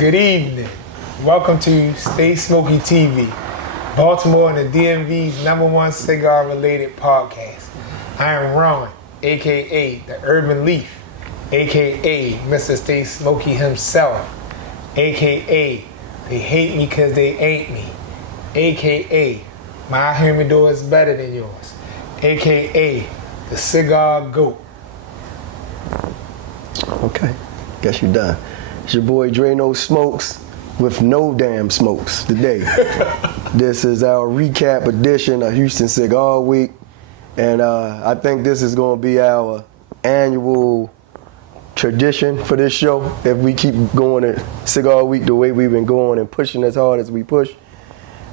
Good evening. Welcome to Stay Smoky TV, Baltimore and the DMV's #1 cigar-related podcast. I am Ron, a.k.a. the Urban Leaf, a.k.a. Mr. Stay Smoky himself, a.k.a. they hate me because they ain't me, a.k.a. my humidor is better than yours, a.k.a. the cigar goat. Okay, guess you're done. It's your boy Drano Smokes with no damn smokes today. This is our recap edition of Houston Cigar Week, and I think this is going to be our annual tradition for this show. If we keep going at Cigar Week the way we've been going and pushing as hard as we push,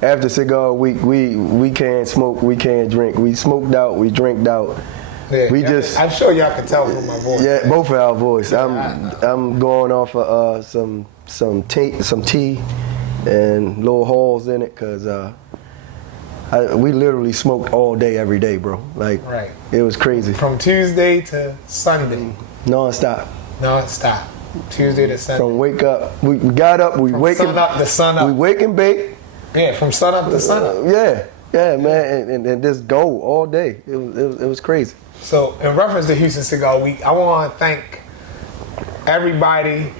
after Cigar Week we can't smoke, we can't drink. We smoked out, we drinked out. Yeah, I'm sure y'all can tell from my voice. Yeah, both of our voice. I'm going off of some tea and little halls in it, cause we literally smoked all day, every day, bro. Like, right. It was crazy. From Tuesday to Sunday. Non-stop. Tuesday to Sunday. From wake up, we got up, we wake sun up to sun up. We wake and bake. Yeah, from sun up to sun up. Yeah, man, and just go all day. It was crazy. So, in reference to Houston Cigar Week, I want to thank everybody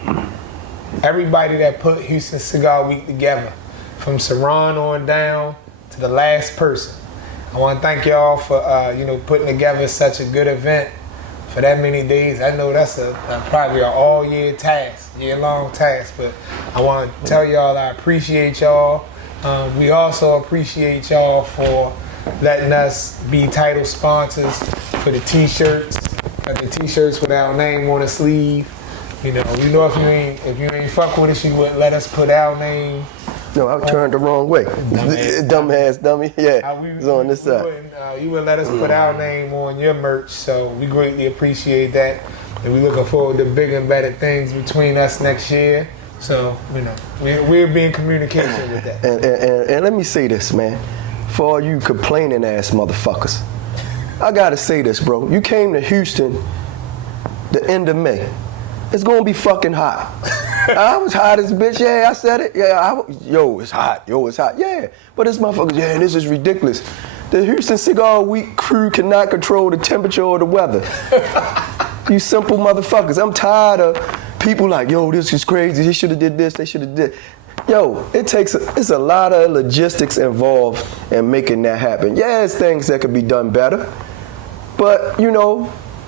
that put Houston Cigar Week together, from Saran on down to the last person. I want to thank y'all for putting together such a good event for that many days. I know that's probably an all-year task, year-long task, but I want to tell y'all I appreciate y'all. We also appreciate y'all for letting us be title sponsors for the t-shirts. Got the t-shirts with our name on the sleeve. You know if you ain't fuck with us, you wouldn't let us put our name. No, I turned the wrong way. Dumbass dummy. Yeah, it's on this side. You wouldn't let us put our name on your merch, so we greatly appreciate that. And we're looking forward to bigger and better things between us next year. So, we'll be in communication with that. And let me say this, man. For all you complaining ass motherfuckers, I gotta say this, bro. You came to Houston the end of May. It's gonna be fucking hot. I was hot as a bitch. Yeah, I said it. Yeah, it's hot. It's hot. Yeah, but this motherfuckers, this is ridiculous. The Houston Cigar Week crew cannot control the temperature or the weather. You simple motherfuckers. I'm tired of people like, this is crazy. They should have did this. They should have did. It's a lot of logistics involved in making that happen. Yeah, it's things that could be done better. But,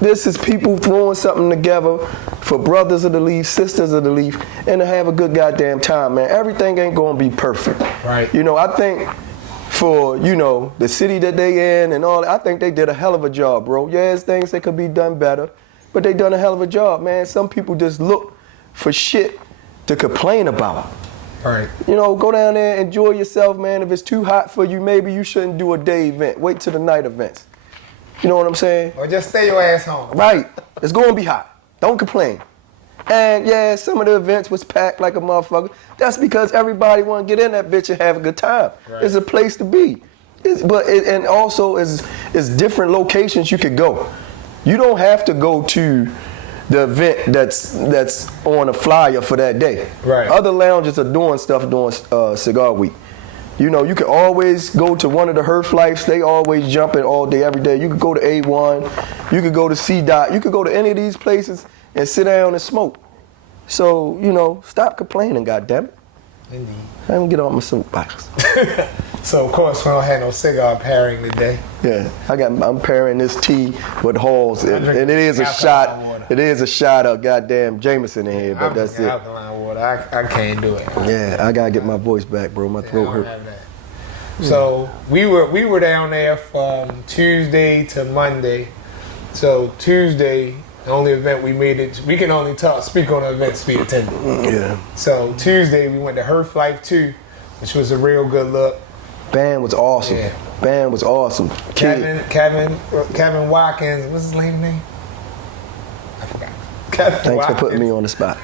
this is people throwing something together for brothers of the leaf, sisters of the leaf, and to have a good goddamn time, man. Everything ain't gonna be perfect. Right. I think for, the city that they in and all, I think they did a hell of a job, bro. Yeah, it's things that could be done better, but they done a hell of a job, man. Some people just look for shit to complain about. Right. Go down there, enjoy yourself, man. If it's too hot for you, maybe you shouldn't do a day event. Wait till the night events. You know what I'm saying? Or just stay your ass home. Right. It's going to be hot. Don't complain. And yeah, some of the events was packed like a motherfucker. That's because everybody want to get in that bitch and have a good time. Right. It's a place to be. And also it's different locations you could go. You don't have to go to the event that's on a flyer for that day. Right. Other lounges are doing stuff during Cigar Week. You can always go to one of the Herf Lifes. They always jumping all day, every day. You could go to A1. You could go to C-Dot. You could go to any of these places and sit down and smoke. So, stop complaining, goddammit. Indeed. I'm gonna get off my soapbox. So, of course, we don't have no cigar pairing today. Yeah, I'm pairing this tea with Halls, and it is a shot. Water. It is a shot of goddamn Jameson in here, but that's it. Alkaline water. I can't do it. Yeah, I gotta get my voice back, bro. My throat hurt. So we were down there from Tuesday to Monday. So Tuesday, the only event we made it. We can only speak on the events we attended. Yeah. So Tuesday we went to Herf Life 2, which was a real good look. Band was awesome. Yeah. Band was awesome. Kevin Watkins. What's his lady name? I forgot. Thanks for putting me on the spot.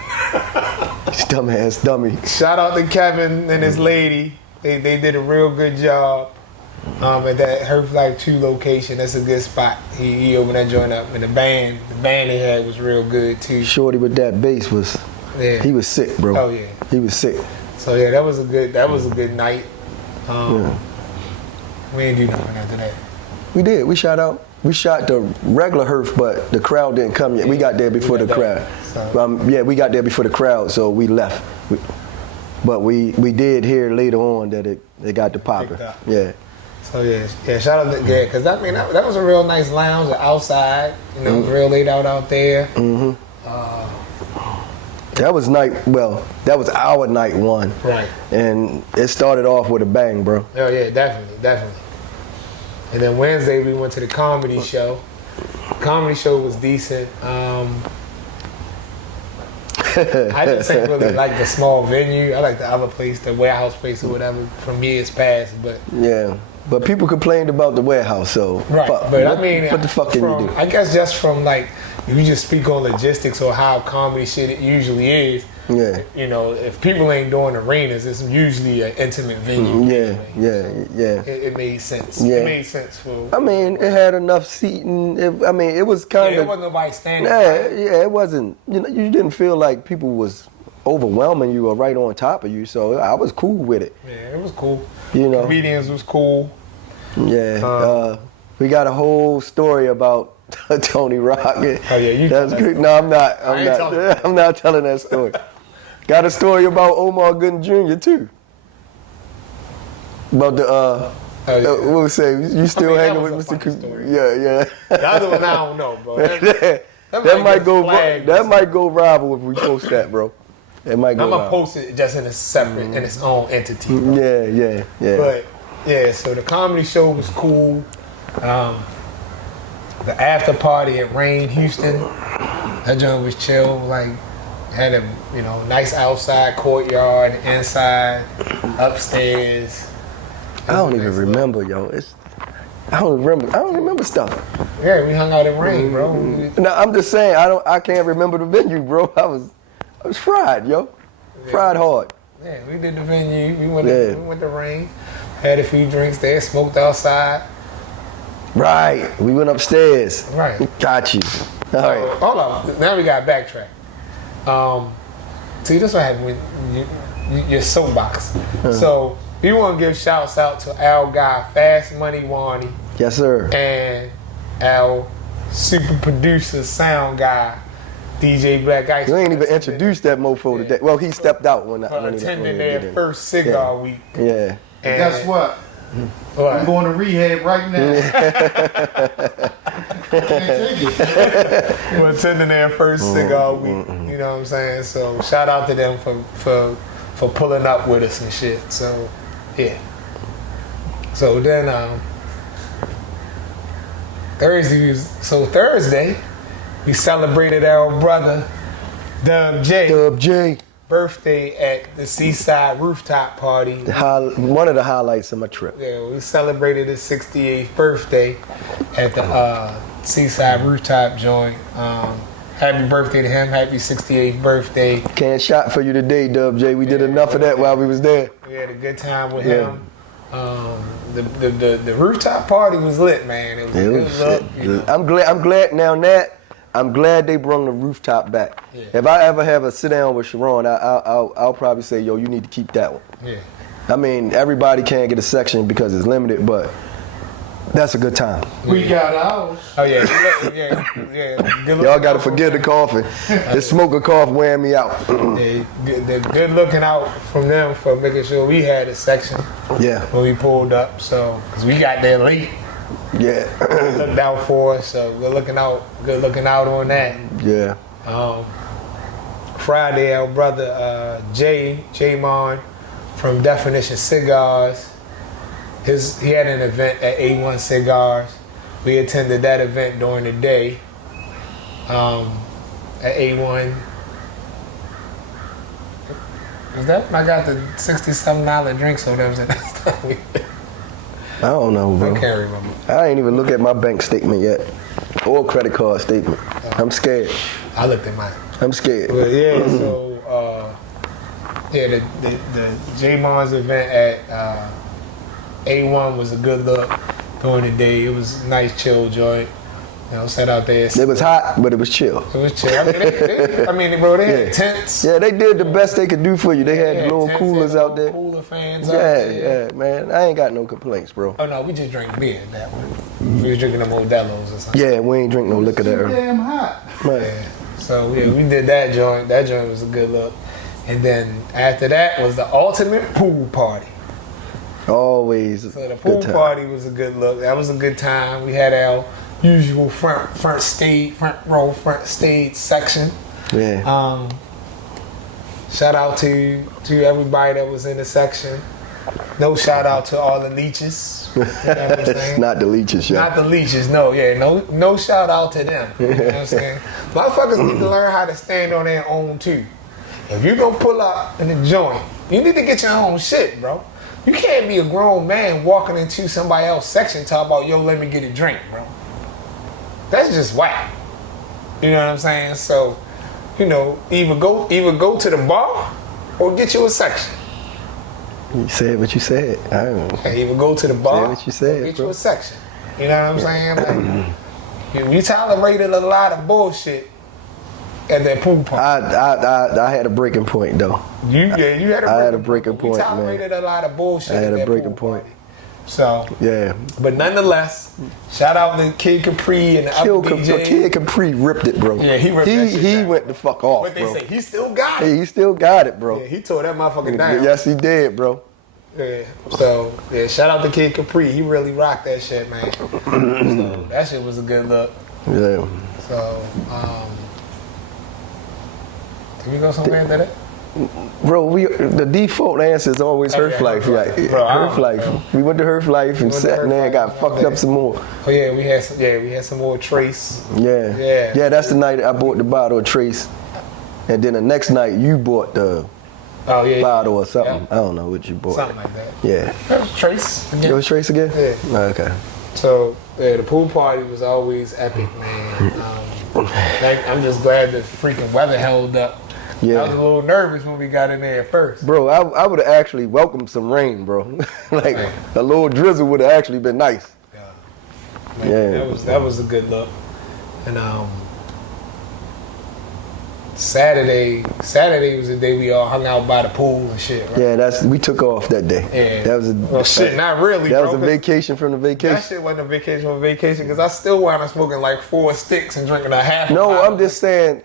Dumbass dummy. Shout out to Kevin and his lady. They did a real good job at that Herf Life 2 location. That's a good spot. He opened that joint up, and the band they had was real good too. Shorty with that bass was Yeah. He was sick, bro. Oh yeah. He was sick. So yeah, that was a good night. We didn't do nothing after that. We did. We shot the regular Herf, but the crowd didn't come yet. We got there before the crowd. So. We got there before the crowd, so we left. But we did hear later on that it got the popping. Yeah. So yeah, shout out to because I mean that was a real nice lounge outside. You know, real laid out there. Mm-hmm. That was that was our night one. Right. And it started off with a bang, bro. Oh yeah, definitely. And then Wednesday we went to the comedy show. Comedy show was decent. I just ain't really like the small venue. I like the other place, the warehouse place or whatever, from years past. But yeah, but people complained about the warehouse, so right. Fuck. But I mean, what the fuck can you do? I guess just from like, if you just speak on logistics or how comedy shit usually is. Yeah. You know, if people ain't doing arenas, it's usually an intimate venue. Yeah. It made sense. Yeah. It made sense for. I mean, it had enough seating. It was kind of. It wasn't nobody standing. Yeah, it wasn't. You know, you didn't feel like people was overwhelming you or right on top of you. So I was cool with it. Yeah, it was cool. You know, comedians was cool. Yeah. We got a whole story about Tony Rock. Oh yeah, you. That's good. No, I'm not. I'm not telling that story. Got a story about Omar Gooden Jr. too. About the what we say? You still hanging with Mr. Yeah. The other one I don't know, bro. That might go. That might go viral if we post that, bro. It might go. I'm gonna post it just in a separate, in its own entity. Bro. Yeah. But yeah, so the comedy show was cool. The after party at Rain Houston, that joint was chill. Like, had a nice outside courtyard, inside, upstairs. I don't even remember, yo. I don't remember stuff. Yeah, we hung out at Rain, bro. No, I'm just saying I can't remember the venue, bro. I was fried, yo. Fried hard. Yeah, we did the venue. We went to Rain, had a few drinks there, smoked outside. Right. We went upstairs. Right. Got you. All right. Hold on. Now we got to backtrack. See, this what happened with your soapbox. So we want to give shouts out to our guy, Fast Money Wani. Yes, sir. And our super producer, sound guy, DJ Black Ice. You ain't even introduced that mofo today. Well, he stepped out when attending their first cigar week. Yeah. And guess what? What? I'm going to rehab right now. We're attending their first cigar week. You know what I'm saying? So shout out to them for pulling up with us and shit. So yeah. So then Thursday we celebrated our brother Dub J birthday at the Seaside Rooftop Party. One of the highlights of my trip. Yeah, we celebrated his 68th birthday at the Seaside Rooftop joint. Happy birthday to him. Happy 68th birthday. Can't shot for you today, Dub J. We did enough of that while we was there. We had a good time with him. The rooftop party was lit, man. It was a good look. I'm glad they brought the rooftop back. Yeah. If I ever have a sit down with Sharon, I'll probably say, yo, you need to keep that one. Yeah. I mean, everybody can't get a section because it's limited, but that's a good time. We got ours. Oh yeah. Good Y'all got to forget the coffee. The smoker cough wearing me out. They're good looking out from them for making sure we had a section. Yeah. When we pulled up, so because we got there late. Yeah. Looked out for us, so good looking out on that. Yeah. Friday, our brother J-Mon from Definition Cigars, he had an event at A1 Cigars. We attended that event during the day at A1. Was that when I got the $60-something drinks or whatever that time? I don't know, bro. I can't remember. I ain't even look at my bank statement yet or credit card statement. I'm scared. I looked at mine. I'm scared. But yeah, so the J-Mon's event at A1 was a good look during the day. It was a nice chill joint. You know, sat out there. It was hot, but it was chill. It was chill. I mean, bro, they had tents. Yeah, they did the best they could do for you. They had little tents, coolers had out there. Cooler fans out there. Yeah, man. I ain't got no complaints, bro. Oh no, we just drank beer that one. We was drinking them Modelo's or something. Yeah, we ain't drink no liquor Too there. damn hot. Right. Yeah. So yeah, we did that joint. That joint was a good look. And then after that was the ultimate pool party. Always. So the pool party was a good look. That was a good time. We had our usual front row stage section. Yeah. Shout out to everybody that was in the section. No shout out to all the leeches. You know what I'm saying? Not the leeches, yeah. Not the leeches, no, yeah. No shout out to them. You know what I'm saying? Motherfuckers need to learn how to stand on their own too. If you gonna pull up in the joint, you need to get your own shit, bro. You can't be a grown man walking into somebody else's section talking about, yo, let me get a drink, bro. That's just whack. You know what I'm saying? So, you know, either go to the bar or get you a section. You said what you said. I don't know. Either go to the bar Say what you said, or get bro. you a section. You know what I'm saying? Like, we tolerated a lot of bullshit at that pool party. I had a breaking point though. You had a breaking point. point, We tolerated man. a lot of bullshit. I had at a that breaking pool point. party. So, Yeah. but nonetheless, shout out to Kid Capri and the other DJ. Kid Capri ripped it, bro. Yeah, he ripped that shit He down. went the fuck off, But they bro. say he still got it. Hey, he still got it, bro. Yeah, he tore that motherfucker down. Yes, he did, bro. Yeah. So yeah, shout out to Kid Capri. He really rocked that shit, man. So that shit was a good look. Yeah. So can we go somewhere after that? Bro, the default answer is always Oh, Herf yeah, Life. Herf Like, Life. Bro, I Herf don't Life. know. We went to Herf Life and went to sat in Herf there and Life got fucked all up day. some more. Oh yeah, we had some more Trace. Yeah. Yeah. Yeah, that's the night I bought the bottle of Trace. And then the next night you bought the Oh yeah. bottle or something. Yeah. I don't know what you bought. Something like that. Yeah. That was Trace. It was Trace again? Yeah. Okay. So yeah, the pool party was always epic, man. I'm just glad the freaking weather held up. Yeah. I was a little nervous when we got in there at first. Bro, I would have actually welcomed some rain, bro. Like Right. a little drizzle would have actually been nice. Man, Yeah. that was a good look. And Saturday was the day we all hung out by the pool and shit, right? Yeah, we took off that day. Yeah. That was Well, shit, not really, That bro, was a 'cause vacation from the That vacation. shit wasn't a vacation on vacation because I still wound up smoking like 4 sticks and drinking a half. No, a bottle. I'm just saying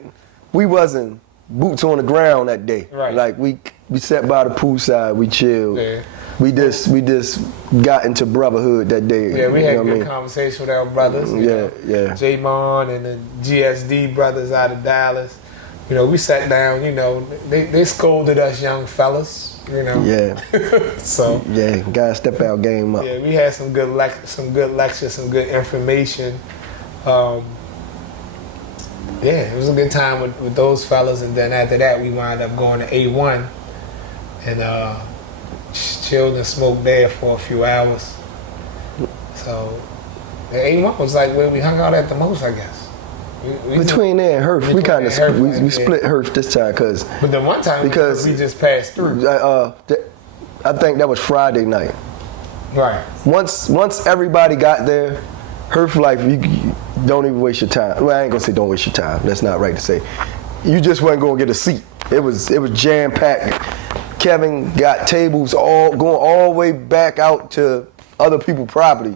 we wasn't boots on the ground that day. Right. Like we sat by the poolside, we chilled. Yeah. We just got into brotherhood that day. Yeah, we had you know what I good mean? conversation with our brothers. You Yeah, know, yeah. J-Mon and the GSD brothers out of Dallas. You know, we sat down, you know, they scolded us young fellas, you know. Yeah. So, Yeah, gotta step our game up. yeah, we had some good lectures, some good information. Yeah, it was a good time with those fellas. And then after that, we wound up going to A1 and chilled and smoked there for a few hours. So, the A1 was like where we hung out at the most, I guess. We Between there and Herf, we Between kind there and of Herf, we yeah. split Herf this time because But the one time Because- we just passed through. I think that was Friday night. Right. Once everybody got there, Herf Life, you don't even waste your time. Well, I ain't gonna say don't waste your time. That's not right to say. You just wasn't gonna get a seat. It was jam packed. Kevin got tables going all the way back out to other people's property.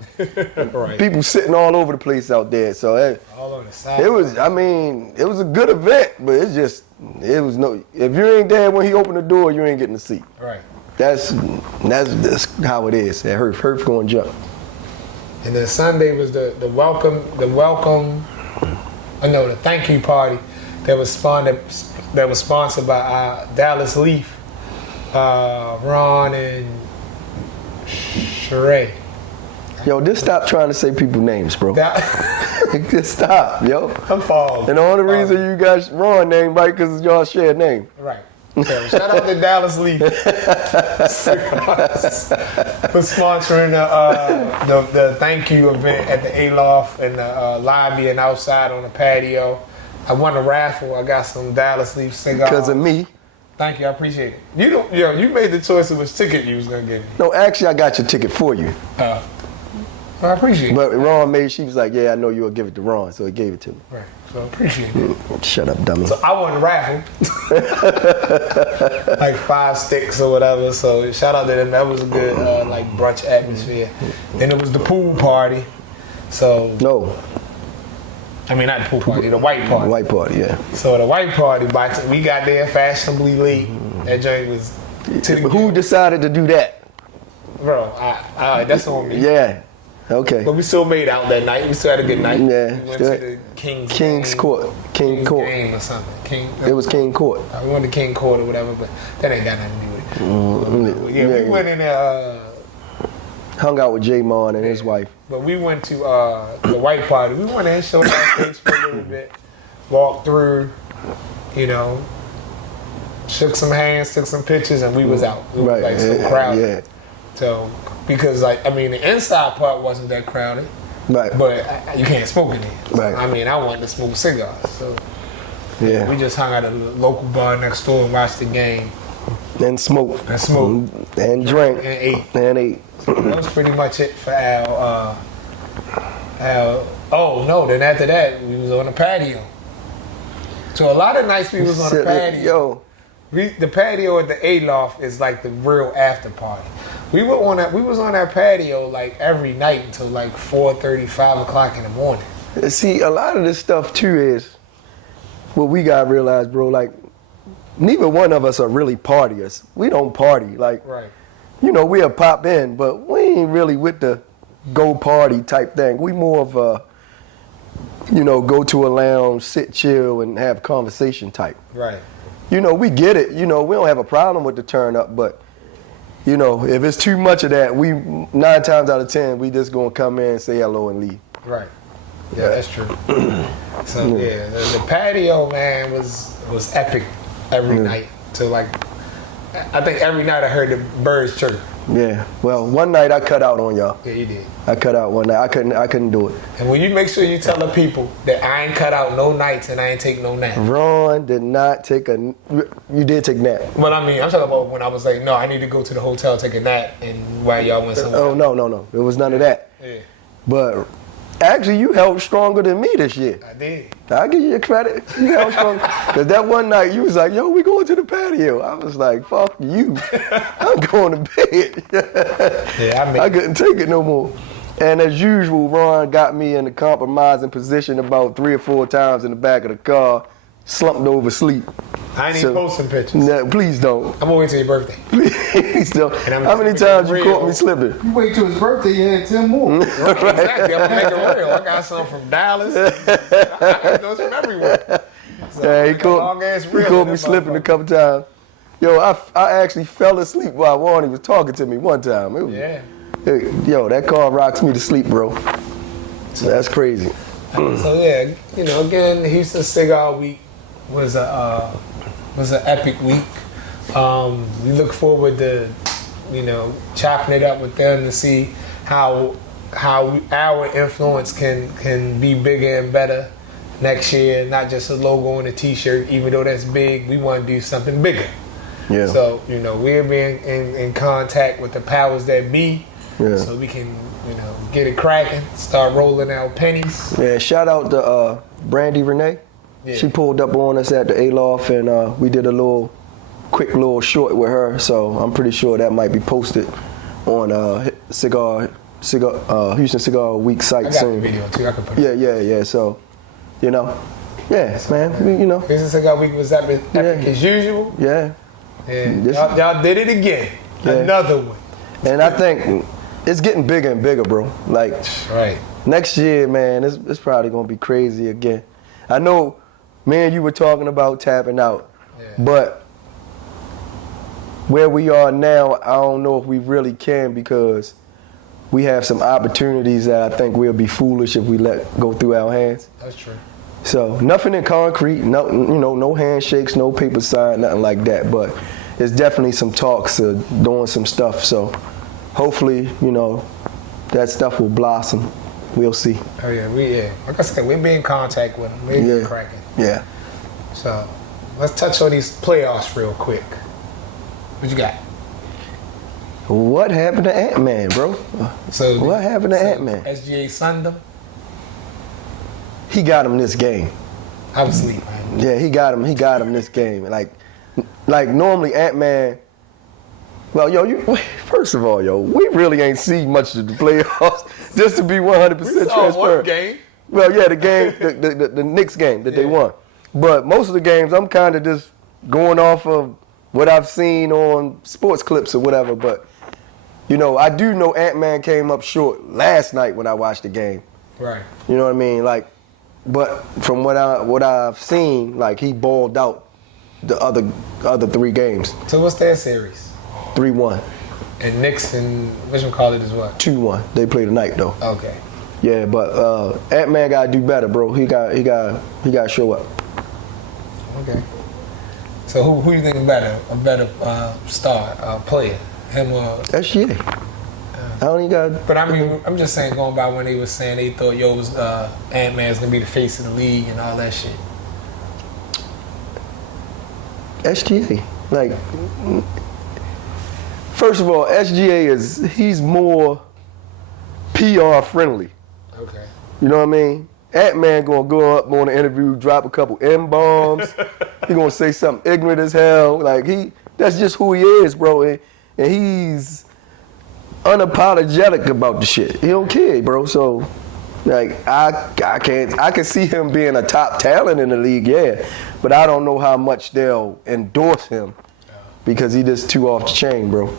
Right. People sitting all over the place out there. So All on the side. it was a good event, but it was no. If you ain't there when he opened the door, you ain't getting a seat. Right. That's how it is. At Herf going jump. And then Sunday was the thank you party that was sponsored by Dallas Leaf, Ron and Sheree. Yo, just stop trying to say people's names, bro. Just stop, yo. I'm falling. And the only reason you got Ron name right because y'all share a name. Right. So shout out to Dallas Leaf for sponsoring the thank you event at the Aloft and the lobby and outside on the patio. I won a raffle. I got some Dallas Leaf cigars. Because of me. Thank you, I appreciate it. You made the choice of which ticket you was gonna give me. No, actually, I got your ticket for you. I appreciate it. But Ron she was like, yeah, I know you'll give it to Ron, so he gave it to me. Right. So I appreciate it. Shut up, dummy. So I won the raffle. Like 5 sticks or whatever. So shout out to them. That was a good like brunch atmosphere. Then it was the pool party. So No, I mean not the pool party, the white party. white party, yeah. So the white party, we got there fashionably late. That joint was to the But who decided to do that? bro, that's on me. Yeah. Okay. But we still made out that night. We still had a good night. Yeah, We went still- to the King's game, Court. King Court. game or something. It was King Court. We went to King Court or whatever, but that ain't got nothing to do with it. Yeah, we Yeah. went in there, Hung out with J-Mon and his wife. but we went to the white party. We went in, showed our face for a little bit, walked through, you know, shook some hands, took some pictures, and we was out. It was like so crowded. Yeah. So, because like, I mean, the inside part wasn't that crowded, Right. but you can't smoke in there. So, Right. I mean, I wanted to smoke cigars. So Yeah. we just hung out at a local bar next door and watched the game And smoke. and smoked And drink. and ate. And ate. That was pretty much it for Al. Oh no! Then after that, we was on the patio. So a lot of nights we was on the patio. Yo. The patio at the A-Loft is like the real after party. We was on that patio like every night until like 4:30, 5 o'clock in the morning. See, a lot of this stuff too is what we gotta realize, bro. Like, neither one of us are really partiers. We don't party. Like, Right. you know, we'll pop in, but we ain't really with the go party type thing. We more of a, you know, go to a lounge, sit, chill, and have conversation type. Right. You know, we get it. You know, we don't have a problem with the turn up, but you know, if it's too much of that, 9 times out of 10, we just gonna come in, say hello, and leave. Right. Yeah, that's true. So yeah, the patio, man, was epic every night. So like, I think every night I heard the birds chirp. Yeah. Well, one night I cut out on y'all. Yeah, you did. I cut out one night. I couldn't do it. And when you make sure you tell the people that I ain't cut out no nights and I ain't take no nap. Ron did not take a. You did take a nap. But I mean, I'm talking about when I was like, no, I need to go to the hotel, take a nap, and while y'all went somewhere. Oh no. It was none of that. Yeah, But actually, you held stronger than me this year. I did. I give you your credit. You held strong. Cause that one night you was like, "Yo, we going to the patio." I was like, "Fuck you, I'm going to bed." Yeah, I couldn't take it no more. And as usual, Ron got me in a compromising position about 3 or 4 times in the back of the car, slumped over sleep. I ain't even posting pictures. No, please don't. I'm gonna wait till your birthday. Please don't. And I'm How many gonna times make you it caught me real. slipping? You wait till his birthday, you had 10 more. Exactly. I'm gonna make it real. I got some from Dallas. I got those from everywhere. So Yeah, he make a long caught, ass he reel caught in me this slipping a motherfucker. couple times. Yo, I actually fell asleep while Warnie was talking to me one time. It was, Yeah. Yo, that car rocks me to sleep, bro. That's crazy. So yeah, you know, again, the Houston Cigar Week was an epic week. We look forward to, you know, chopping it up with them to see how our influence can be bigger and better next year. Not just a logo on a T-shirt, even though that's big. We want to do something bigger. Yeah. So you know, we're being in contact with the powers that be, Yeah. so we can, you know, get it cracking, start rolling out pennies. Yeah, shout out to Brandy Renee. Yeah. She pulled up on us at the A-Loft and we did a quick little short with her. So I'm pretty sure that might be posted on Houston Cigar Week I site got the soon. video too. I can put it. Yeah. So, you know, yeah, man, you know, Houston Cigar Week was epic as usual. yeah. And This- y'all did it again. Yeah. Another one. And I think it's getting bigger and bigger, bro. Like Right. next year, man, it's probably gonna be crazy again. I know, man, you were talking about tapping out, Yeah. but where we are now, I don't know if we really can because we have some opportunities that I think we'll be foolish if we let go through our hands. That's true. So nothing in concrete, no, you know, no handshakes, no paper sign, nothing like that. But it's definitely some talks of doing some stuff. So hopefully, you know, that stuff will blossom. We'll see. Oh yeah, like I said, we'll be in contact with them. We'll be cracking. Yeah. So let's touch on these playoffs real quick. What you got? What happened to Ant-Man, bro? So What happened to Ant-Man? SGA sunned him. He got him this game. I was asleep, man. Yeah, he got him this game. Like normally Ant-Man. Well, first of all, we really ain't seen much of the playoffs. Just to be 100% We saw transparent. one game. Well, yeah, the game, the Knicks game that they won. But most of the games, I'm kind of just going off of what I've seen on sports clips or whatever. But I do know Ant-Man came up short last night when I watched the game. Right. You know what I mean? But from what I've seen, he balled out the other 3 games. So what's their series? 3-1. And Knicks and whatchamacallit is what? 2-1. They play tonight though. Okay. Yeah, but Ant-Man gotta do better, bro. He got to show up. Okay. So who you think is a better star player, him or? SGA. I don't even got. But I mean, I'm just saying, going by when they was saying they thought Ant-Man's gonna be the face of the league and all that shit. SGA, first of all, SGA he's more PR friendly. Okay. You know what I mean? Ant-Man gonna go up on the interview, drop a couple M-bombs. He gonna say something ignorant as hell. That's just who he is, bro. And he's unapologetic about the shit. He don't care, bro. So, I can see him being a top talent in the league, yeah. But I don't know how much they'll endorse him because he just too off the chain, bro.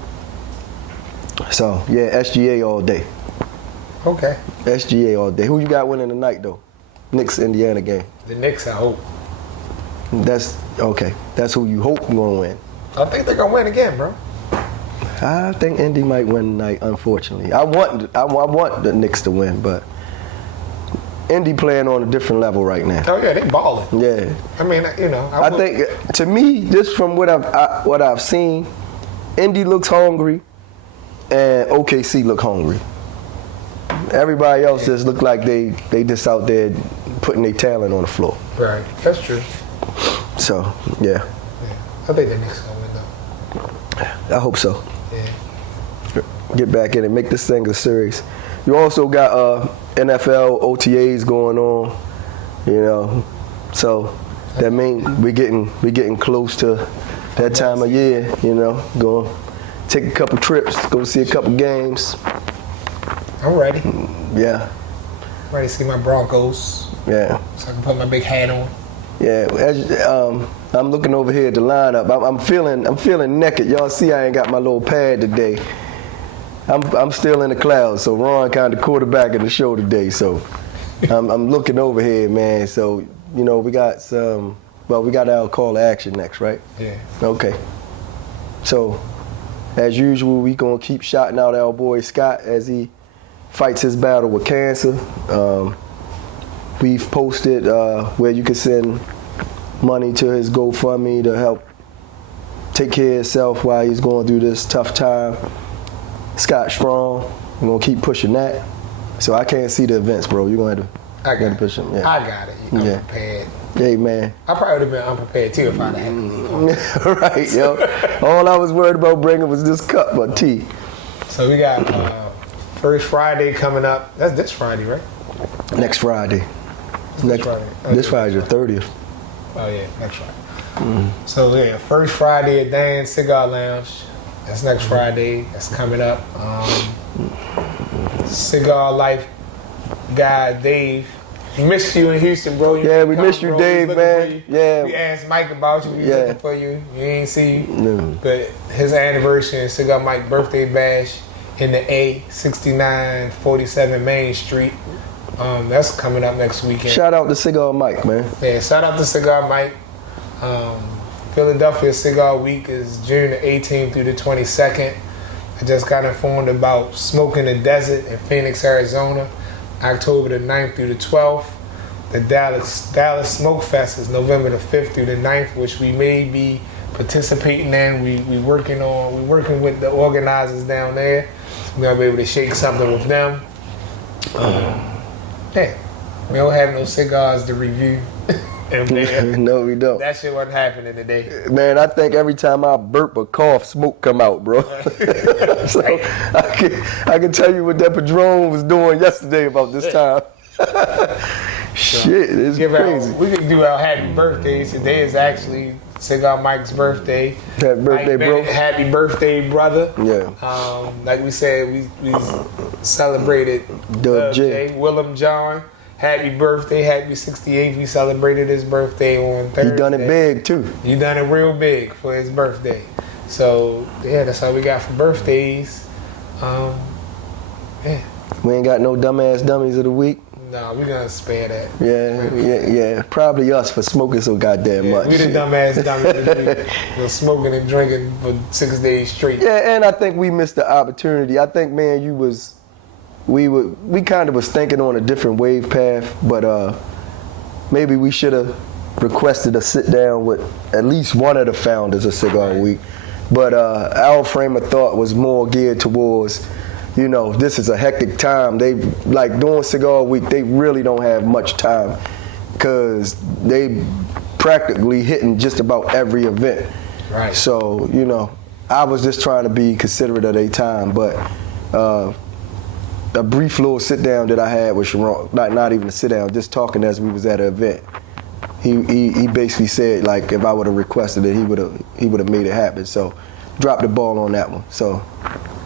So, yeah, SGA all day. Okay. SGA all day. Who you got winning tonight, though? Knicks Indiana game. The Knicks, I hope. That's okay. That's who you hope gonna win. I think they're gonna win again, bro. I think Indy might win tonight. Unfortunately, I want the Knicks to win, but Indy playing on a different level right now. Oh yeah, they balling. Yeah. I mean, I think to me, just from what I've seen, Indy looks hungry, and OKC look hungry. Everybody else just look like they just out there putting their talent on the floor. Right, that's true. So yeah. I think the Knicks gonna win though. I hope so. Yeah. Get back in and make this thing a series. You also got NFL OTAs going on, so that means we getting close to that time of year, going take a couple trips, go see a couple games. I'm ready. Yeah. Ready to see my Broncos. Yeah. So I can put my big hat on. Yeah. I'm looking over here at the lineup. I'm feeling naked. Y'all see I ain't got my little pad today. I'm still in the clouds, so Ron kind of quarterbacking the show today. So I'm looking over here, man. So we got we got our call to action next, right? Yeah. Okay. So as usual, we gonna keep shouting out our boy Scott as he fights his battle with cancer. We've posted where you can send money to his GoFundMe to help take care of himself while he's going through this tough time. Scott Strong, we're gonna keep pushing that. So I can't see the events, bro. You're gonna have to push them. Yeah. I got it. I'm prepared. Hey, man. I probably would have been unprepared too if I'd had to leave. Right, yo. All I was worried about bringing was this cup of tea. So we got first Friday coming up. That's this Friday, right? Next Friday. Next Friday. This Friday's the 30th. Oh yeah, next Friday. So yeah, first Friday at Dan's Cigar Lounge. That's next Friday. That's coming up. Cigar Life guy Dave. We missed you in Houston, bro. We missed you, Dave, man. Yeah. We asked Mike about you. We was looking for you. We ain't see you. No. But his anniversary and Cigar Mike birthday bash in the A, 6947 Main Street. That's coming up next weekend. Shout out to Cigar Mike, man. Yeah, shout out to Cigar Mike. Philadelphia Cigar Week is June the 18th through the 22nd. I just got informed about Smoke in the Desert in Phoenix, Arizona, October the 9th through the 12th. The Dallas Smoke Fest is November the 5th through the 9th, which we may be participating in. We're working with the organizers down there. We're gonna be able to shake something with them. Yeah, we don't have no cigars to review. And man, No, we don't. that shit wasn't happening today. Man, I think every time I burp or cough, smoke come out, bro. So I can tell you what that Padron was doing yesterday about this time. Shit, it's crazy. We could do our happy birthdays. Today is actually Cigar Mike's birthday. Happy birthday, Mike bro. Bennett, happy birthday, brother. Yeah. Like we said, we celebrated Dub J. Willem John. Happy birthday, happy 68th. We celebrated his birthday on Thursday. He done it big, too. He done it real big for his birthday. So, yeah, that's all we got for birthdays. Yeah. We ain't got no dumbass dummies of the week. No, we gonna spare that. Yeah. Probably us for smoking so goddamn much. We the dumbass dummies. We're smoking and drinking for 6 days straight. Yeah, and I think we missed the opportunity. I think, man, we kind of was thinking on a different wave path, but maybe we should have requested a sit down with at least one of the founders of Cigar Week. But our frame of thought was more geared towards, you know, this is a hectic time. They, like, during Cigar Week, they really don't have much time because they practically hitting just about every event. Right. So, you know, I was just trying to be considerate of their time, but a brief little sit down that I had with Sharon, not even a sit down, just talking as we was at an event. He basically said, like, if I would have requested it, he would have made it happen. So dropped the ball on that one. So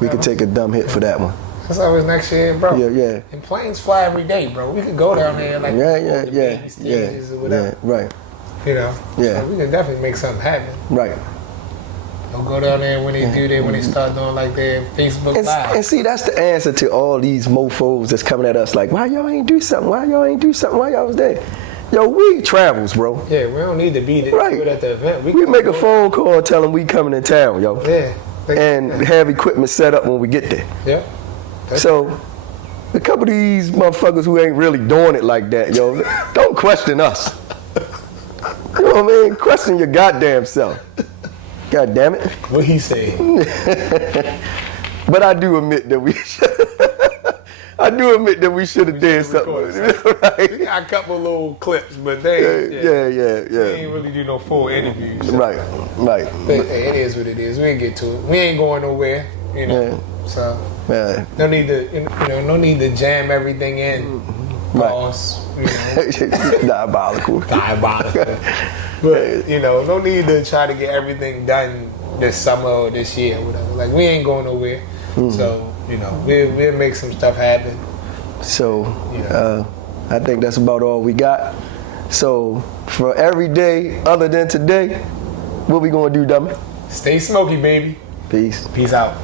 we could take a dumb hit for that one. That's always next year, bro. Yeah. And planes fly every day, bro. We could go down there like the baby stages or whatever. Yeah, right. You know. Yeah. So we can definitely make something happen. Right. Don't go down there when they do that, when they start doing like their Facebook Live. And see, that's the answer to all these mofos that's coming at us like, why y'all ain't do something? Why y'all ain't do something? Why y'all was there? Yo, we travels, bro. Yeah, we don't need to be there Right. at the event. We make a phone call and tell them we coming in town, yo. Yeah. And have equipment set up when we get there. Yeah. So, a couple of these motherfuckers who ain't really doing it like that, yo, don't question us. You know what I mean? Question your goddamn self. God damn it. What he say? But I do admit that we should have did something. Right? We got a couple little clips, but they ain't really do no full interviews. Right. But hey, it is what it is. We ain't get to it. We ain't going nowhere, you know. Yeah. So Yeah. no need to, no need to jam everything in. Right. Boss, you know. Diabolical. But no need to try to get everything done this summer or this year or whatever. Like, we ain't going nowhere. So, we'll make some stuff happen. So, I think that's about all we got. So, for every day other than today, what we gonna do, dummy? Stay smoky, baby. Peace. Peace out.